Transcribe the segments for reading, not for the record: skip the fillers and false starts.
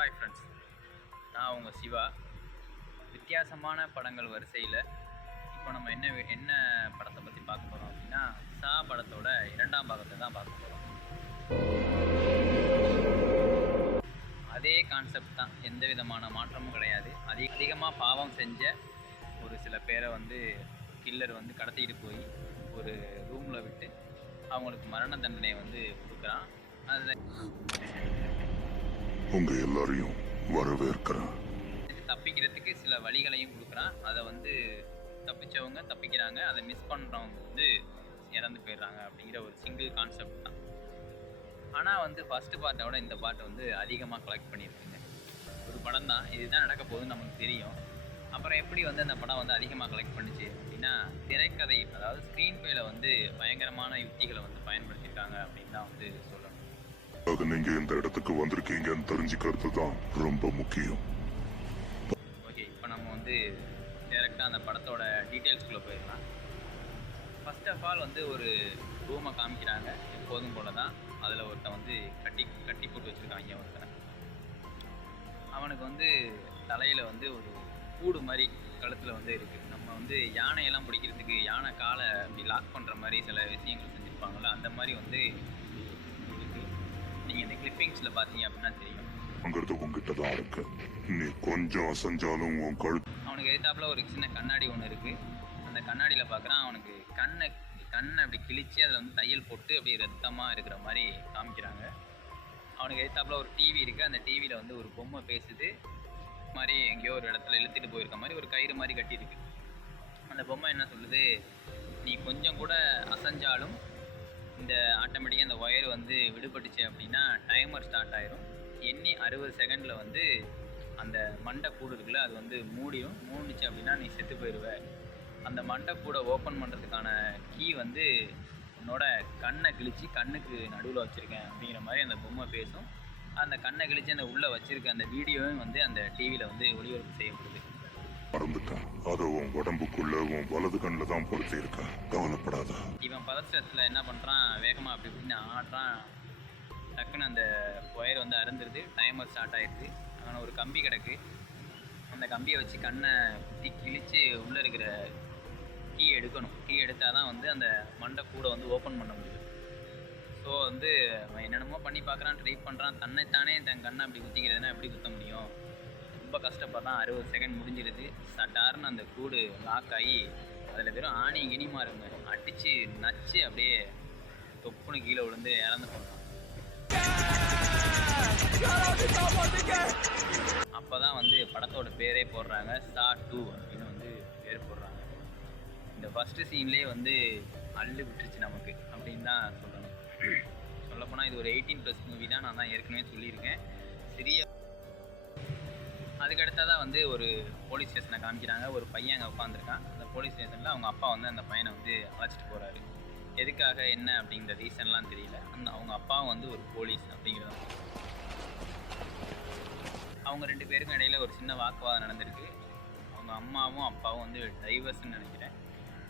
Hi friends, நான் உங்கள் சிவா. வித்தியாசமான படங்கள் வரிசையில் இப்போ நம்ம என்ன படத்தை பற்றி பார்க்க போகிறோம் அப்படின்னா, சா படத்தோட 2ஆம் பாகத்தை தான் பார்க்க போகிறோம். அதே கான்செப்ட் தான், எந்த விதமான மாற்றமும் கிடையாது. அதிகமாக பாவம் செஞ்ச ஒரு சில பேரை கில்லர் கடத்திட்டு போய் ஒரு ரூமில் விட்டு அவங்களுக்கு மரண தண்டனை கொடுக்குறான். அதில் உங்க எல்லாரையும் வரவேற்கிறேன். தப்பிக்கிறதுக்கு சில வழிகளையும் கொடுக்குறான். அதை தப்பிச்சவங்க தப்பிக்கிறாங்க, அதை மிஸ் பண்ணுறவங்க இறந்து போயிடுறாங்க அப்படிங்கிற ஒரு சிங்கிள் கான்செப்ட் தான். ஆனால் ஃபஸ்ட்டு பார்ட்டை விட இந்த பார்ட்டை அதிகமாக கலெக்ட் பண்ணியிருக்குங்க. ஒரு படம் தான், இதுதான் நடக்க போகுதுன்னு நமக்கு தெரியும். அப்புறம் எப்படி அந்த படம் அதிகமாக கலெக்ட் பண்ணிச்சு அப்படின்னா, திரைக்கதை, அதாவது ஸ்க்ரீன் பிளேல பயங்கரமான யுக்திகளை பயன்படுத்தியிருக்காங்க அப்படின்னு தான் சொல்லணும். நீங்க இந்த இடத்துக்கு வந்திருக்கீங்கன்னு தெரிஞ்சுக்கிறது தான் ரொம்ப முக்கியம். ஓகே, இப்போ நம்ம டேரெக்டாக அந்த படத்தோட டீட்டெயில்ஸ்குள்ளே போயிடலாம். ஃபர்ஸ்ட் ஆஃப் ஆல் ஒரு ரூமை காமிக்கிறாங்க. எப்போதும் போல தான் அதில் ஒருத்தன் கட்டி போட்டு வச்சுருக்காங்க. ஒருத்தனை அவனுக்கு தலையில் ஒரு கூடு மாதிரி கழுத்தில் இருக்குது. நம்ம யானையெல்லாம் பிடிக்கிறதுக்கு யானை காலை அப்படி லாக் பண்ணுற மாதிரி சில விஷயங்கள் செஞ்சுருப்பாங்கள்ல, அந்த மாதிரி இருக்குது. நீங்கள் இந்த கிளிப்பிங்ஸில் பார்த்தீங்க அப்படின்னா தெரியும். உங்ககிட்ட தான் இருக்கு. நீ கொஞ்சம் அசஞ்சாலும் உன் கழுத்து. அவனுக்கு எதிர்த்தாப்புல ஒரு சின்ன கண்ணாடி ஒன்று இருக்குது. அந்த கண்ணாடியில் பார்க்குறான். அவனுக்கு கண்ணை அப்படி கிழிச்சு அதில் தையல் போட்டு அப்படியே ரத்தமாக இருக்கிற மாதிரி காமிக்கிறாங்க. அவனுக்கு எதிர்த்தாப்புல ஒரு டிவி இருக்குது. அந்த டிவியில் ஒரு பொம்மை பேசுது மாதிரி, எங்கேயோ ஒரு இடத்துல இழுத்துட்டு போயிருக்க மாதிரி ஒரு கயிறு மாதிரி கட்டியிருக்கு. அந்த பொம்மை என்ன சொல்லுது, நீ கொஞ்சம் கூட அசைஞ்சாலும் இந்த ஆட்டோமேட்டிக்காக அந்த ஒயர் விடுபட்டுச்சு அப்படின்னா டைமர் ஸ்டார்ட் ஆயிரும். எண்ணி 60 செகண்டில் அந்த மண்டை கூடு இருக்குல்ல, அது மூடிச்சு அப்படின்னா நீ செத்து போயிடுவ. அந்த மண்டை கூடை ஓப்பன் பண்ணுறதுக்கான கீ உன்னோட கண்ணை கிழிச்சு கண்ணுக்கு நடுவில் வச்சுருக்கேன் அப்படிங்கிற மாதிரி அந்த பொம்மை பேசும். அந்த கண்ணை கிழிச்சு அந்த உள்ளே வச்சுருக்க அந்த வீடியோவும் அந்த டிவியில் ஒளிபரப்பு செய்யப்படுது. மறந்துட்டேன், அதை உன் உடம்புக்குள்ள உன் வலது கண்ணில் தான் பொறுத்து இருக்க, கவலைப்படாத. இவன் பதற்றத்தில் என்ன பண்ணுறான், வேகமாக அப்படி இப்படின்னு ஆடுறான். டக்குன்னு அந்த ஒயர் அறுந்துருது. டைமர் ஸ்டார்ட் ஆகிடுது. அவனை ஒரு கம்பி கிடக்கு. அந்த கம்பியை வச்சு கண்ணை குத்தி கிழித்து உள்ளே இருக்கிற கீ எடுக்கணும். கீ எடுத்தால் தான் அந்த மண்டை கூட ஓப்பன் பண்ண முடியும். ஸோ அவன் என்னென்னமோ பண்ணி பார்க்குறான், ட்ரை பண்ணுறான். தன்னைத்தானே தன் கண்ணை அப்படி குத்திக்கிறதுனா எப்படி குத்த முடியும்? ரொம்ப கஷ்டப்படுறான். 60 செகண்ட் முடிஞ்சிருது. சட்டாருன்னு அந்த கூடு லாக் ஆகி அதில் வெறும் ஆணி கினிமா இருக்குங்க, அடித்து நச்சு அப்படியே தொப்புன்னு கீழே விழுந்து இறந்து போனான். அப்போ தான் படத்தோட பேரே போடுறாங்க, சா 2 அப்படின்னு பேர் போடுறாங்க. இந்த ஃபஸ்ட்டு சீன்லேயே அள்ளு விட்டுருச்சு நமக்கு அப்படின்னு தான் சொல்லணும். சொல்லப்போனால் இது ஒரு 18+ மூவி தான். நான் தான் ஏற்கனவே சொல்லியிருக்கேன். சிறிய அதுக்கடுத்ததாக ஒரு போலீஸ் ஸ்டேஷனை காமிக்கிறாங்க. ஒரு பையன் அங்கே உட்காந்துருக்கான். அந்த போலீஸ் ஸ்டேஷனில் அவங்க அப்பா அந்த பையனை அழைச்சிட்டு போகிறாரு. எதுக்காக என்ன அப்படிங்கிற ரீசன்லாம் தெரியல. அவங்க அப்பாவும் ஒரு போலீஸ் அப்படிங்கிறது. அவங்க 2 பேருக்கும் இடையில ஒரு சின்ன வாக்குவாதம் நடந்திருக்கு. அவங்க அம்மாவும் அப்பாவும் டைவர்ஸ்ன்னு நினைக்கிறேன்.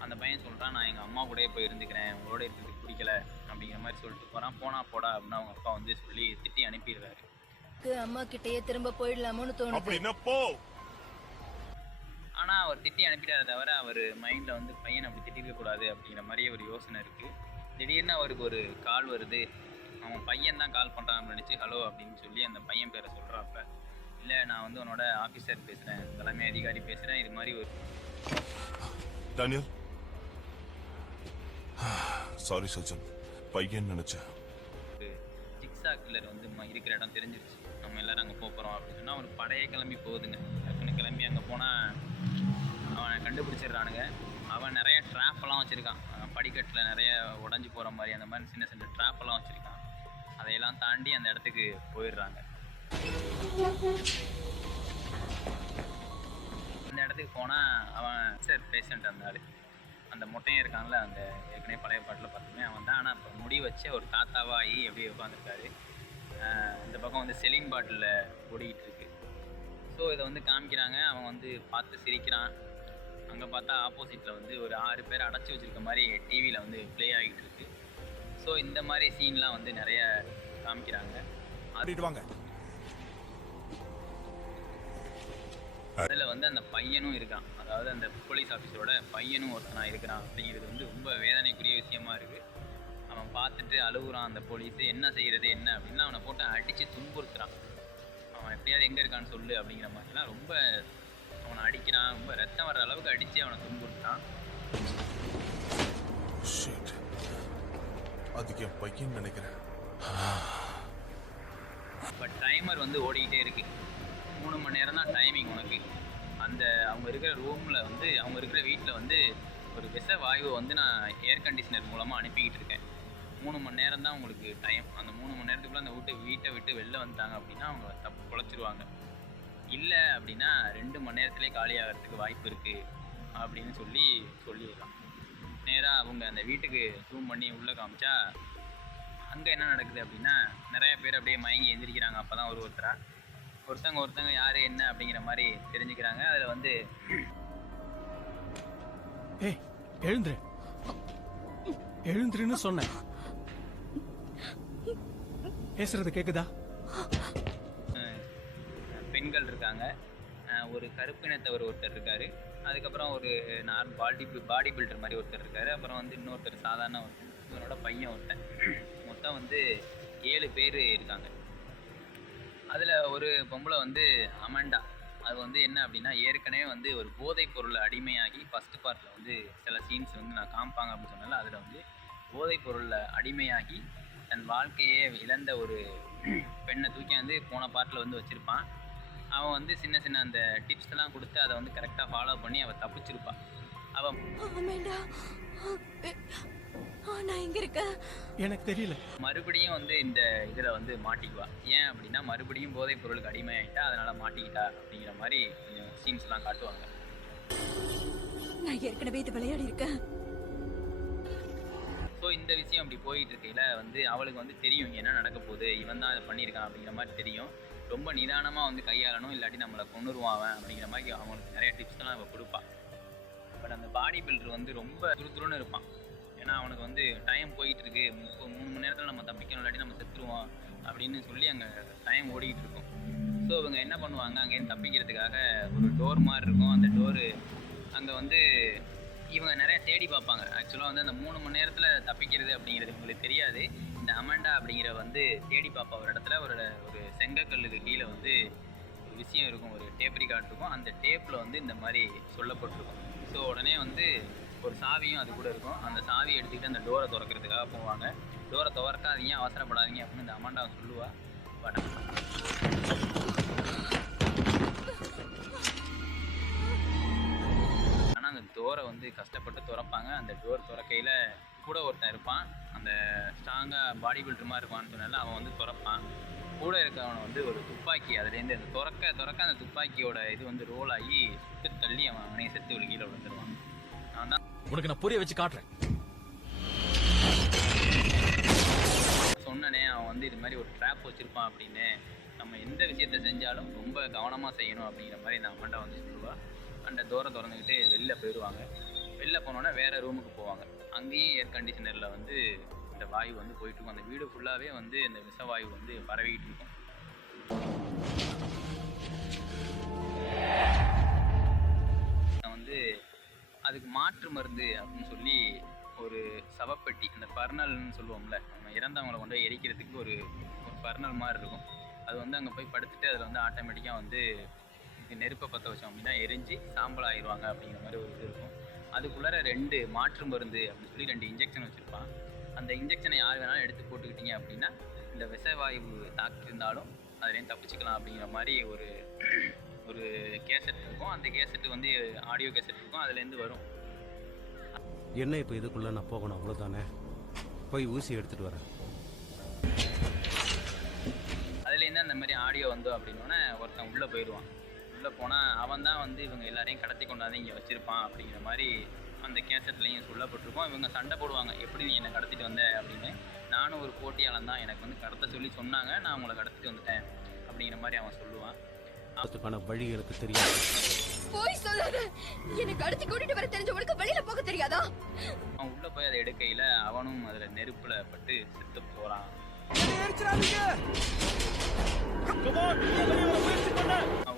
அந்த பையன் சொல்கிறான், நான் எங்கள் அம்மா கூடயே போய் இருந்துக்கிறேன், உங்களோட இருக்கிறதுக்கு பிடிக்கல அப்படிங்கிற மாதிரி சொல்லிட்டு போகிறான். போடா அப்படின்னு அவங்க அப்பா சொல்லி திட்டி அனுப்பிடுறாரு. அம்மா கிட்டயே திரும்ப போயிடலாமோன்னு தோணுது. ஆனால் அவர் திட்டி அனுப்பிட்டார தவிர அவர் மைண்டில் பையனை அப்படி திட்டிக்க கூடாது அப்படிங்கிற மாதிரியே ஒரு யோசனை இருக்குது. திடீர்னு அவருக்கு ஒரு கால் வருது. அவன் பையன் தான் கால் பண்ணுறான்னு நினச்சி ஹலோ அப்படின்னு சொல்லி அந்த பையன் பேரை சொல்கிறாப்ப, இல்லை நான் உன்னோட ஆஃபீஸர் பேசுகிறேன், தலைமை அதிகாரி பேசுகிறேன், இது மாதிரி ஒரு டேனியல். சாரி சஜன், பையன் நினச்சேன். ஒரு ஜிக்ஸா கில்லர் இருக்கிற இடம் தெரிஞ்சிருச்சு. நம்ம எல்லோரும் அங்கே போகிறோம் அப்படின்னு சொன்னால் ஒரு படையே கிளம்பி போகுதுங்க. டக்குன்னு கிளம்பி அங்கே போனால் அவனை கண்டுபிடிச்சிடுறானுங்க. அவன் நிறைய ட்ராப்பெல்லாம் வச்சுருக்கான். படிக்கட்டில் நிறைய உடஞ்சி போகிற மாதிரி அந்த மாதிரி சின்ன சின்ன ட்ராப்பெல்லாம் வச்சுருக்கான். அதையெல்லாம் தாண்டி அந்த இடத்துக்கு போயிடுறாங்க. அந்த இடத்துக்கு போனால் அவன் பேஷண்ட் இருந்தார். அந்த மொட்டையும் இருக்காங்கள, அந்த ஏற்கனவே பழைய பாட்டில் பார்த்துமே அவன் தான். ஆனால் இப்போ முடி வச்சு ஒரு தாத்தாவாகி எப்படி உட்காந்துருக்காரு. இந்த பக்கம் செலின் பாட்டிலில் ஓடிக்கிட்டு இருக்கு. ஸோ இதை காமிக்கிறாங்க. அவன் பார்த்து சிரிக்கிறான். அங்கே பார்த்தா ஆப்போசிட்டில் ஒரு 6 பேர் அடைச்சி வச்சுருக்க மாதிரி டிவியில் ப்ளே ஆகிட்டு இருக்கு. ஸோ இந்த மாதிரி சீன்லாம் நிறைய காமிக்கிறாங்க. வாங்க அதில் வந்து அந்த பையனும் இருக்கான், அதாவது அந்த போலீஸ் ஆஃபீஸரோட பையனும் ஒருத்தனா இருக்கிறான் அப்படிங்கிறது வந்து ரொம்ப வேதனைக்குரிய விஷயமா இருக்குது. அவன் பார்த்துட்டு அழுகுறான் அந்த போலீஸு. என்ன செய்கிறது என்ன அப்படின்னா அவனை போட்டு அடித்து துன்புறுத்துறான். அவன் எப்படியாவது எங்கே இருக்கான்னு சொல்லு அப்படிங்கிற மாதிரிலாம் ரொம்ப அவனை அடிக்கிறான். ரொம்ப ரத்தம் வர்ற அளவுக்கு அடித்து அவனை துன்புறுத்துறான். ஷிட். அதுக்கு என் பையன் நினைக்கிறேன். பட் டைமர் வந்து ஓடிக்கிட்டே இருக்கு. 3 மணி நேரம் தான் டைமிங் உனக்கு. அந்த அவங்க இருக்கிற ரூமில் வந்து அவங்க இருக்கிற வீட்டில் வந்து ஒரு விஷ வாயுவை வந்து நான் ஏர் கண்டிஷனர் மூலமாக அனுப்பிக்கிட்டு இருக்கேன். 3 மணி நேரம் தான் உங்களுக்கு டைம். அந்த 3 மணி நேரத்துக்குள்ளே அந்த வீட்டை விட்டு வெளில வந்துட்டாங்க அப்படின்னா அவங்க பொழைச்சிருவாங்க. இல்லை அப்படின்னா 2 மணி நேரத்துலேயே காலியாகிறதுக்கு வாய்ப்பு இருக்குது அப்படின்னு சொல்லிடலாம். நேராக அவங்க அந்த வீட்டுக்கு ஜூம் பண்ணி உள்ளே காமிச்சா அங்கே என்ன நடக்குது அப்படின்னா நிறைய பேர் அப்படியே மயங்கி எந்திரிக்கிறாங்க. அப்போ தான் ஒருத்தங்க யார் என்ன அப்படிங்கிற மாதிரி தெரிஞ்சுக்கிறாங்க. அதில் வந்து எழுந்துருன்னு சொன்னேன். பேசுறது கேக்குதா? பெண்கள் இருக்காங்க, ஒரு கருப்பினத்தவர் ஒருத்தர் இருக்காரு, அதுக்கப்புறம் ஒரு பாடி பில்டர் மாதிரி ஒருத்தர் இருக்காரு, அப்புறம் வந்து இன்னொருத்தர் சாதாரண ஒருத்தரோட பையன் ஒருத்தன். மொத்தம் வந்து 7 பேர் இருக்காங்க. அதில் ஒரு பொம்பளை வந்து அமண்டா. அது வந்து என்ன அப்படின்னா ஏற்கனவே வந்து ஒரு போதைப் பொருள் அடிமையாகி ஃபஸ்ட்டு பார்ட்டில் வந்து சில சீன்ஸ் வந்து நான் காமிப்பாங்க அப்படின்னு சொன்னால அதில் வந்து போதைப் பொருளில் அடிமையாகி தன் வாழ்க்கையே இழந்த ஒரு பெண்ணை தூக்கி வந்து போன பார்ட்டில் வந்து வச்சுருப்பான். அவன் வந்து சின்ன அந்த டிப்ஸ்லாம் கொடுத்து அதை வந்து கரெக்டாக ஃபாலோ பண்ணி அவள் தப்பிச்சிருப்பான். அவன் நான் எங்க இருக்கேன் எனக்கு தெரியல. மறுபடியும் வந்து இந்த இதில் வந்து மாட்டிக்குவா. ஏன் அப்படின்னா மறுபடியும் போதைப் பொருளுக்கு அடிமையாயிட்டா, அதனால மாட்டிக்கிட்டா அப்படிங்கிற மாதிரி கொஞ்சம் சீன்ஸ்லாம் காட்டுவாங்க. நான் ஏற்கனவே இது விளையாடி இருக்கேன். ஸோ இந்த விஷயம் அப்படி போயிட்டு இருக்கையில் வந்து அவளுக்கு வந்து தெரியும் என்ன நடக்க போகுது, இவன் தான் இதை பண்ணியிருக்கான் அப்படிங்கிற மாதிரி தெரியும். ரொம்ப நிதானமாக வந்து கையாளணும், இல்லாட்டி நம்மளை கொண்டுருவான் அவன் அப்படிங்கிற மாதிரி அவங்களுக்கு நிறைய டிப்ஸ்லாம் அவள் கொடுப்பான். பட் அந்த பாடி பில்டர் வந்து ரொம்ப துருதுருன்னு இருப்பான். ஏன்னா அவனுக்கு வந்து டைம் போயிட்டு இருக்கு, 3 மணி நேரத்தில் நம்ம தப்பிக்கணும், இல்லாட்டி நம்ம செத்துருவோம் அப்படின்னு சொல்லி அங்கே டைம் ஓடிக்கிட்டு இருக்கும். ஸோ இவங்க என்ன பண்ணுவாங்க, அங்கேருந்து தப்பிக்கிறதுக்காக ஒரு டோர் மாதிரி இருக்கும். அந்த டோரு அங்கே வந்து இவங்க நிறைய தேடி பார்ப்பாங்க. ஆக்சுவலாக வந்து அந்த 3 மணி நேரத்தில் தப்பிக்கிறது அப்படிங்கிறது உங்களுக்கு தெரியாது. இந்த அமண்டா அப்படிங்கிற வந்து தேடி பார்ப்பா ஒரு இடத்துல ஒரு செங்கக்கல்லுக்கு கீழே வந்து ஒரு விஷயம் இருக்கும், ஒரு டேப் ரெக்கார்ட் இருக்கும். அந்த டேப்பில் வந்து இந்த மாதிரி சொல்லப்பட்டிருக்கும். ஸோ உடனே வந்து ஒரு சாவியும் அது கூட இருக்கும். அந்த சாவியை எடுத்துக்கிட்டு அந்த டோரை திறக்கிறதுக்காக போவாங்க. டோரை திறக்காதீங்க, அவசரப்படாதீங்க அப்படின்னு இந்த அமண்டா சொல்லுவாள். பட் ஆனால் அந்த டோரை வந்து கஷ்டப்பட்டு திறப்பாங்க. அந்த டோர் திறக்கையில் கூட ஒருத்தன் இருப்பான், அந்த ஸ்ட்ராங்காக பாடி பில்டர் மாதிரி இருப்பான்னு சொன்னால அவன் வந்து திறப்பான். கூட இருக்கவனை வந்து ஒரு துப்பாக்கி அதுலேருந்து அந்த திறக்க அந்த துப்பாக்கியோட இது வந்து ரோல் ஆகி சுட்டு தள்ளி அவனை செத்து ஒரு கீழே விழுந்துருவான். நான் தான் உனக்கு நான் புரிய வச்சு காட்டுறேன். சொன்னனே அவன் வந்து இது மாதிரி ஒரு ட்ராப் வச்சுருப்பான் அப்படின்னு. நம்ம எந்த விஷயத்த செஞ்சாலும் ரொம்ப கவனமாக செய்யணும் அப்படிங்கிற மாதிரி இந்த அமண்டா வந்து சொல்லுவாள். அந்த டோரை திறந்துக்கிட்டு வெளில போயிடுவாங்க. வெளில போனோன்னா வேறு ரூமுக்கு போவாங்க. அங்கேயும் ஏர் கண்டிஷனரில் வந்து இந்த வாயு வந்து போயிட்டுருக்கும். அந்த வீடு ஃபுல்லாகவே வந்து இந்த விஷவாயு வந்து பரவிக்கிட்டு இருக்கும். வந்து அதுக்கு மாற்று மருந்து அப்படின்னு சொல்லி ஒரு சவப்பெட்டி, அந்த பர்னல்னு சொல்லுவோம்ல, நம்ம இறந்தவங்களை கொண்டு போய் எரிக்கிறதுக்கு ஒரு பர்னல் மாதிரி இருக்கும். அது வந்து அங்கே போய் படுத்துட்டு அதில் வந்து ஆட்டோமேட்டிக்காக வந்து நெருப்பை பற்ற வச்சோம் அப்படின்னா எரிஞ்சு சாம்பல் ஆயிடுவாங்க அப்படிங்கிற மாதிரி ஒரு இது இருக்கும். அதுக்குள்ளார 2 மாற்று மருந்து அப்படின்னு சொல்லி 2 இன்ஜெக்ஷன் வச்சுருப்பான். அந்த இன்ஜெக்ஷனை யார் வேணாலும் எடுத்து போட்டுக்கிட்டீங்க அப்படின்னா இந்த விஷவாயு தாக்கியிருந்தாலும் அதுலேயும் தப்பிச்சுக்கலாம் அப்படிங்கிற மாதிரி ஒரு கேசட் இருக்கும். அந்த கேசட் வந்து ஆடியோ கேசட் இருக்கும், அதுலேருந்து வரும். என்ன இப்போ இதுக்குள்ளே நான் போகணும் அவ்வளோதானே? போய் ஊசி எடுத்துகிட்டு வரேன். அதுலேருந்து அந்த மாதிரி ஆடியோ வந்தோம் அப்படின்னோடனே ஒருத்தன் உள்ளே போயிடுவான். உள்ளே போனால் அவன் தான் வந்து இவங்க எல்லாரையும் கடத்தி கொண்டாந்து இங்கே வச்சுருப்பான் அப்படிங்கிற மாதிரி அந்த கேசட்லேயும் சொல்லப்பட்டிருக்கோம். இவங்க சண்டை போடுவாங்க, எப்படி நீ என்னை கடத்திட்டு வந்த அப்படின்னு. நானும் ஒரு போட்டியாளன் தான், எனக்கு வந்து கடத்த சொல்லி சொன்னாங்க, நான் உங்களை கடத்திட்டு வந்துட்டேன் அப்படிங்கிற மாதிரி அவன் சொல்லுவான். அதுக்கான வழி எனக்கு தெரியாது. போய் சொல்லாத. எனக்கு அடுத்து கூட்டிட்டு வர தெரிஞ்ச உனக்கு வெளியில போக தெரியாதா? அவன் உள்ளே போய் அதை எடுக்கையில் அவனும் அதில் நெருப்பில் பட்டு செத்து போகிறான்.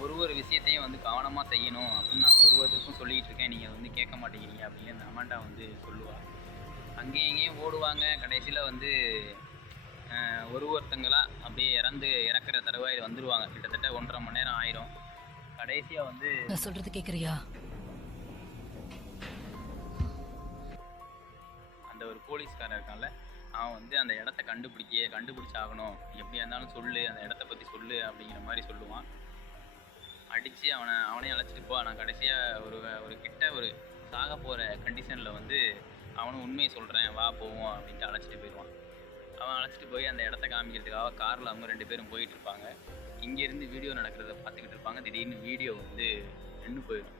ஒரு விஷயத்தையும் வந்து கவனமாக செய்யணும் அப்படின்னு நான் ஒருவருக்கும் சொல்லிகிட்டு இருக்கேன், நீங்கள் வந்து கேட்க மாட்டேங்கிறீங்க அப்படின்னு அந்த அமாண்டா வந்து சொல்லுவாள். அங்கேயும் இங்கேயும் ஓடுவாங்க. கடைசியில் வந்து ஒருத்தங்களா அப்படியே இறக்குற தருவாயில் வந்துடுவாங்க. கிட்டத்தட்ட 1.5 மணி நேரம் ஆயிரும். கடைசியாக வந்து நான் சொல்றது கேக்குறியா? அந்த ஒரு போலீஸ்காரன் இருக்கான்ல, அவன் வந்து அந்த இடத்த கண்டுபிடிச்சாகணும், எப்படியா இருந்தாலும் சொல்லு, அந்த இடத்த பற்றி சொல்லு அப்படிங்கிற மாதிரி சொல்லுவான். அடித்து அவனையும் அழைச்சிட்டு போ. நான் கடைசியாக ஒரு கிட்ட ஒரு சாக போகிற கண்டிஷனில் வந்து அவனும் உண்மையை சொல்கிறேன், வா போவோம் அப்படின்ட்டு அழைச்சிட்டு போயிடுவான். அவன் அழைச்சிட்டு போய் அந்த இடத்த காமிக்கிறதுக்காக காரில் அவங்க 2 பேரும் போயிட்டு இருப்பாங்க. இங்கேருந்து வீடியோ நடக்கிறத பார்த்துக்கிட்டு இருப்பாங்க. திடீர்னு வீடியோ வந்து நின்று போயிடும்.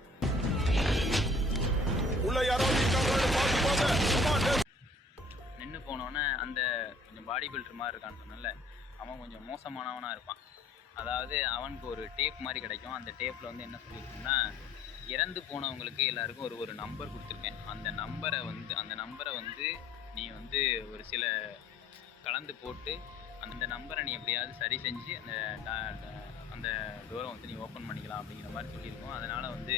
நின்று போனோன்னே அந்த கொஞ்சம் பாடி பில்டர் மாதிரி இருக்கான்னு சொன்னல, அவன் கொஞ்சம் மோசமானவனாக இருப்பான். அதாவது அவனுக்கு ஒரு டேப் மாதிரி கிடைக்கும். அந்த டேப்பில் வந்து என்ன சொல்லியிருக்குன்னா, இறந்து போனவங்களுக்கு எல்லாருக்கும் ஒரு நம்பர் கொடுத்துருக்கேன். அந்த நம்பரை வந்து நீ வந்து ஒரு சில கலந்து போட்டு அந்த நம்பரை நீ எப்படியாவது சரி செஞ்சு அந்த டோரை வந்து நீ ஓப்பன் பண்ணிக்கலாம் அப்படிங்கிற மாதிரி சொல்லியிருக்கோம். அதனால் வந்து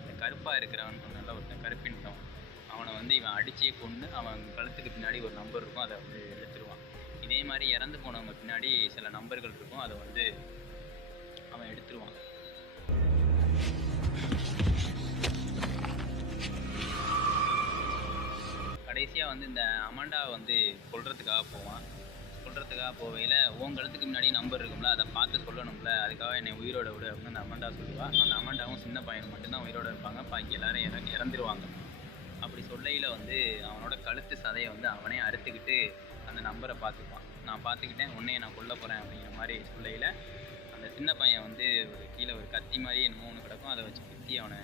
இந்த கருப்பாக இருக்கிறவன் சொன்னால ஒருத்தன் கருப்பின்ட்டவன், அவனை வந்து இவன் அடிச்சே கொண்டு அவன் கழுத்துக்கு பின்னாடி ஒரு நம்பர் இருக்கும், அதை வந்து எடுத்துருவான். இதே மாதிரி இறந்து போனவங்க பின்னாடி சில நம்பர்கள் இருக்கும், அதை வந்து அவன் எடுத்துருவான். கடைசியாக வந்து இந்த அமாண்டாவை வந்து கொல்றதுக்காக போவையில் உன் கழுத்துக்கு முன்னாடி நம்பர் இருக்கும்ல, அதை பார்த்து சொல்லணும்ல, அதுக்காக என்னை உயிரோட விடு அப்படின்னு அந்த அமாண்டா சொல்லுவாள். அந்த அமாண்டாவும் சின்ன பையன் மட்டும்தான் உயிரோட இருப்பாங்க, பாக்கி எல்லாரும் இறந்துருவாங்க. அப்படி சொல்லையில் வந்து அவனோட கழுத்து சதையை வந்து அவனே அறுத்துக்கிட்டு அந்த நம்பரை பார்த்துப்பான். நான் பார்த்துக்கிட்டேன், உன்னையை நான் கொல்ல போகிறேன் அப்படிங்கிற மாதிரி சொல்லையில் அந்த சின்ன பையன் வந்து கீழே ஒரு கத்தி மாதிரி என்னமோ ஒன்று கிடக்கும், அதை வச்சு குத்தி அவனை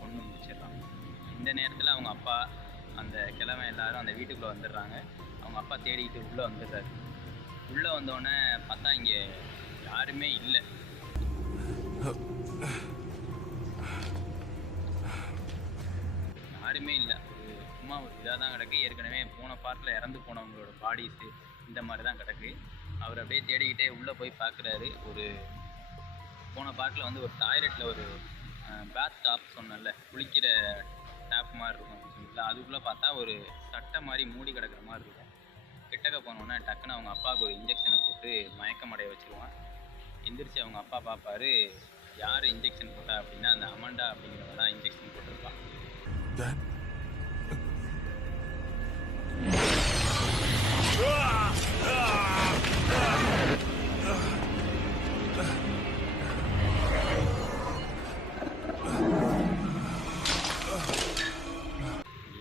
கொன்று முடிச்சிடுறான். இந்த நேரத்தில் அவங்க அப்பா அந்த கிழமை எல்லாரும் அந்த வீட்டுக்குள்ளே வந்துடுறாங்க. அவங்க அப்பா தேடிக்கிட்டு உள்ளே வந்துடுறாரு. உள்ளே வந்தோடனே பார்த்தா இங்கே யாருமே இல்லை. சும்மா ஒரு இதாக தான் கிடக்கு. ஏற்கனவே போன பார்ட்டில் இறந்து போனவங்களோட பாடிஸு இந்த மாதிரி தான் கிடக்கு. அவர் அப்படியே தேடிக்கிட்டே உள்ளே போய் பார்க்குறாரு. போன பார்ட்டில் வந்து ஒரு டாய்லெட்டில் ஒரு பேத் டாப் சொன்னல, குளிக்கிற டேப் மாதிரி இருக்கும் அப்படின்னு சொல்லிட்டு, அதுக்குள்ளே பார்த்தா ஒரு சட்டை மாதிரி மூடி கிடக்கிற மாதிரி இருக்கும். கிட்டக்க போனோன்னே டக்குன்னு அவங்க அப்பாவுக்கு ஒரு இன்ஜெக்ஷனை போட்டு மயக்கமடைய வச்சுருவான். எந்திரிச்சு அவங்க அப்பா பார்ப்பாரு, யார் இன்ஜெக்ஷன் போட்டா அப்படின்னா அந்த அமாண்டா அப்படிங்கிறவங்க தான் இன்ஜெக்ஷன் போட்டிருப்பான்.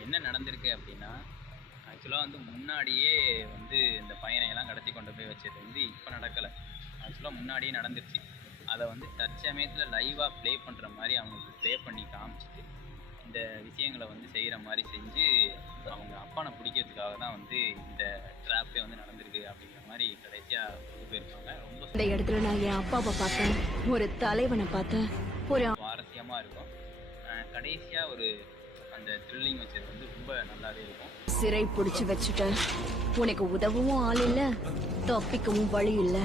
என்ன நடந்திருக்கு அப்படின்னா, ஆக்சுவலாக வந்து முன்னாடியே வந்து இந்த பையனையெல்லாம் கடத்தி கொண்டு போய் வச்சது வந்து இப்போ நடக்கலை. ஆக்சுவலாக முன்னாடியே நடந்துருச்சு. அதை வந்து தற்சமயத்தில் லைவாக ப்ளே பண்ணுற மாதிரி அவங்களுக்கு ப்ளே பண்ணி காமிச்சிட்டு இந்த விஷயங்களை வந்து செய்கிற மாதிரி செஞ்சு அவங்க அப்பானை பிடிக்கிறதுக்காக தான் வந்து இந்த ட்ராப்பே வந்து நடந்திருக்கு அப்படிங்கிற மாதிரி கடைசியாக கொண்டு போயிருப்பாங்க. ரொம்ப இந்த இடத்துல நான் என் அப்பாவை பார்த்தேன், ஒரு தலைவனை பார்த்தேன், ஒரு சுவாரஸ்யமாக இருக்கும். கடைசியாக ஒரு அந்த த்ரில்லிங் வச்சது வந்து ரொம்ப நல்லாவே இருக்கும். சிறை பிடிச்சு வச்சுட்ட, உனக்கு உதவவும் ஆள் இல்லை, தப்பிக்கவும் வழி இல்லை.